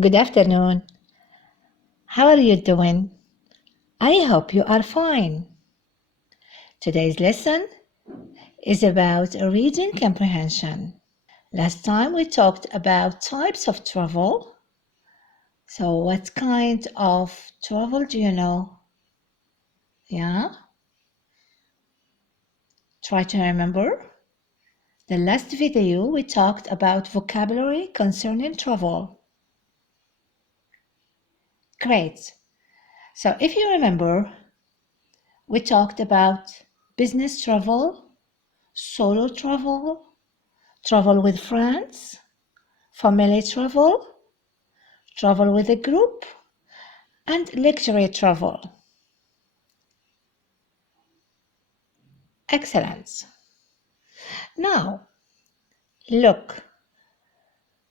Good afternoon. How are you doing? I hope you are fine. Today's lesson is about reading comprehension. Last time we talked about types of travel. So what kind of travel do you know? Yeah? Try to remember. The last video we talked about vocabulary concerning travel. Great. So if you remember, we talked about business travel, solo travel, travel with friends, family travel, travel with a group, and luxury travel. Excellent. Now, look,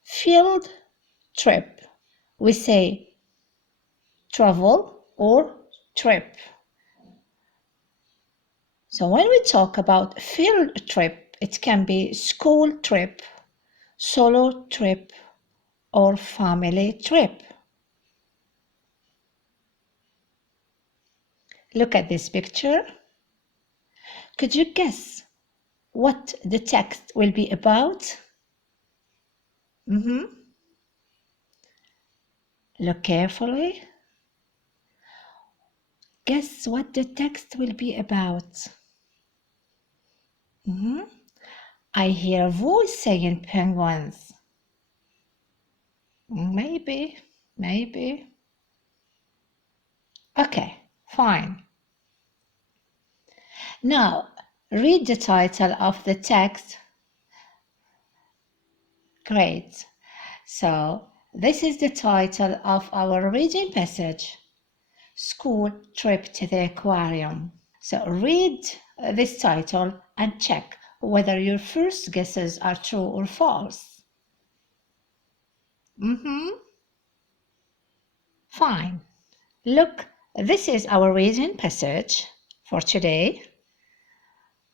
field trip. We say travel or trip. So when we talk about field trip, it can be school trip, solo trip, or family trip. Look at this picture. Could you guess what the text will be about? Look carefully. Guess what the text will be about? I hear a voice saying penguins. Maybe. Okay, fine. Now, read the title of the text. Great. So, this is the title of our reading passage. School trip to the aquarium. So read this title and check whether your first guesses are true or false. Fine. Look, this is our reading passage for today.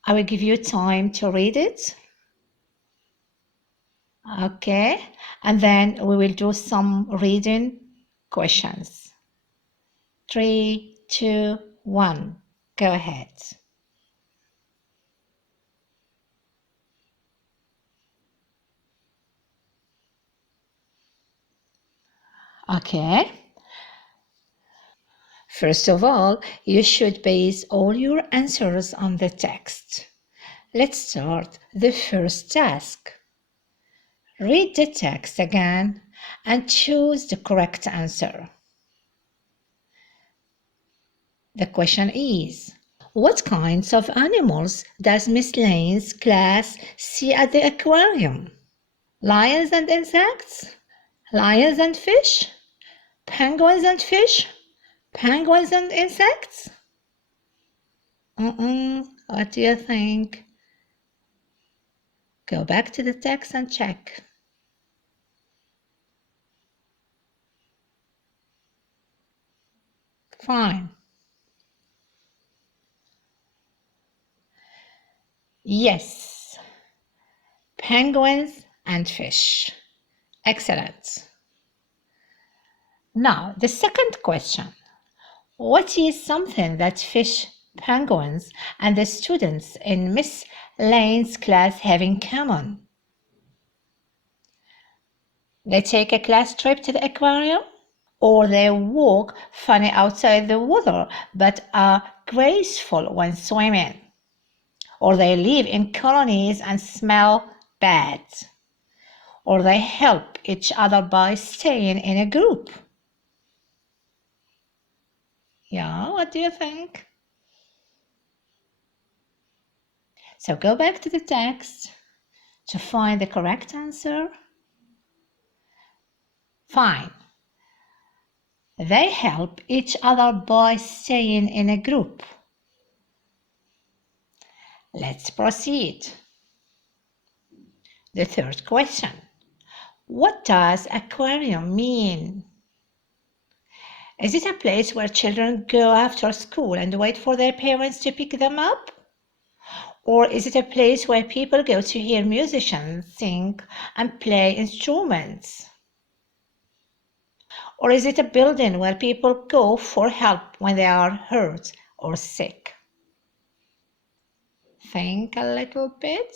I will give you time to read it. Okay, and then we will do some reading questions. 3, 2, 1. Go ahead. Okay. First of all, you should base all your answers on the text. Let's start the first task. Read the text again and choose the correct answer. The question is, what kinds of animals does Miss Lane's class see at the aquarium? Lions and insects? Lions and fish? Penguins and fish? Penguins and insects? What do you think? Go back to the text and check. Fine. Yes. Penguins and fish. Excellent. Now, the second question. What is something that fish, penguins, and the students in Miss Lane's class have in common? They take a class trip to the aquarium, or they walk funny outside the water but are graceful when swimming, or they live in colonies and smell bad, or they help each other by staying in a group. Yeah, what do you think? So go back to the text to find the correct answer. Fine. They help each other by staying in a group. Let's proceed. The third question. What does aquarium mean? Is it a place where children go after school and wait for their parents to pick them up? Or is it a place where people go to hear musicians sing and play instruments? Or is it a building where people go for help when they are hurt or sick? Think a little bit.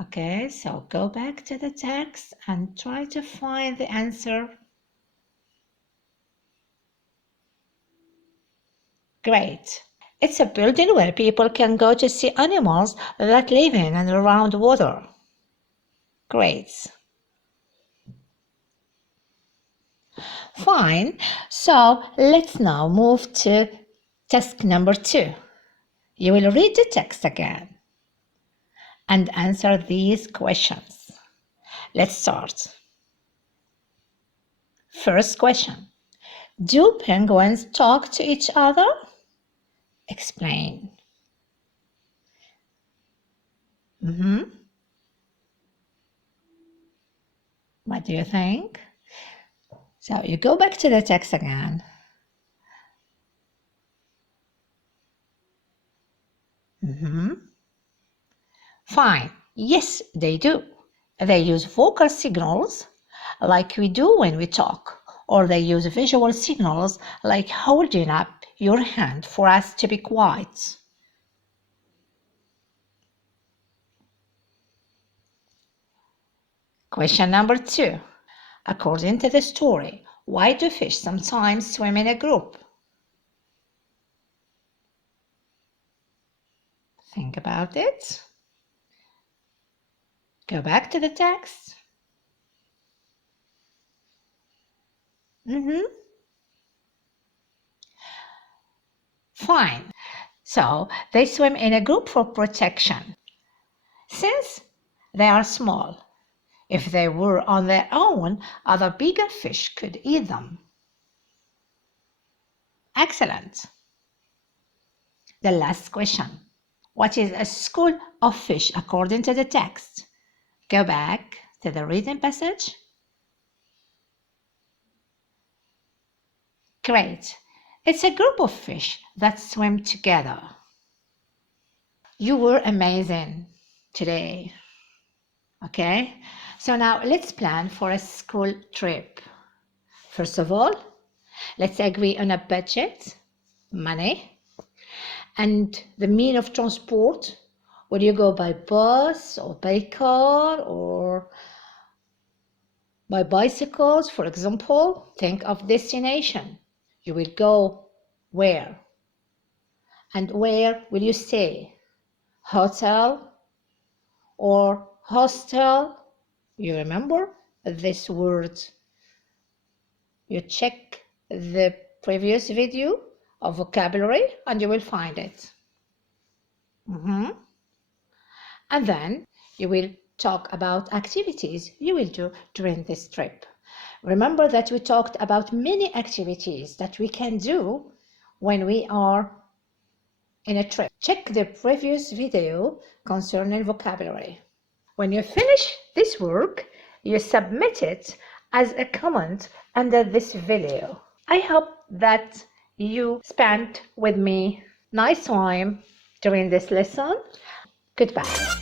Okay, so go back to the text and try to find the answer. Great. It's a building where people can go to see animals that live in and around water. Great. Fine. So let's now move to task number 2. You will read the text again and answer these questions. Let's start. First question. Do penguins talk to each other? Explain. What do you think? So you go back to the text again. Fine. Yes, they do. They use vocal signals like we do when we talk, or they use visual signals like holding up your hand for us to be quiet. Question number 2. According to the story, why do fish sometimes swim in a group? Think about it. Go back to the text. Fine. So they swim in a group for protection. Since they are small, if they were on their own, other bigger fish could eat them. Excellent. The last question. What is a school of fish according to the text? Go back to the reading passage. Great. It's a group of fish that swim together. You were amazing today. Okay, so now let's plan for a school trip. First of all, let's agree on a budget, money, and the mean of transport. Will you go by bus or by car or by bicycles, for example? Think of destination. You will go where? And where will you stay? Hotel or hostel? You remember this word? You check the previous video of vocabulary and you will find it. And then you will talk about activities you will do during this trip. Remember that we talked about many activities that we can do when we are in a trip. Check the previous video concerning vocabulary. When you finish this work, you submit it as a comment under this video. I hope that you spent with me nice time during this lesson. Goodbye.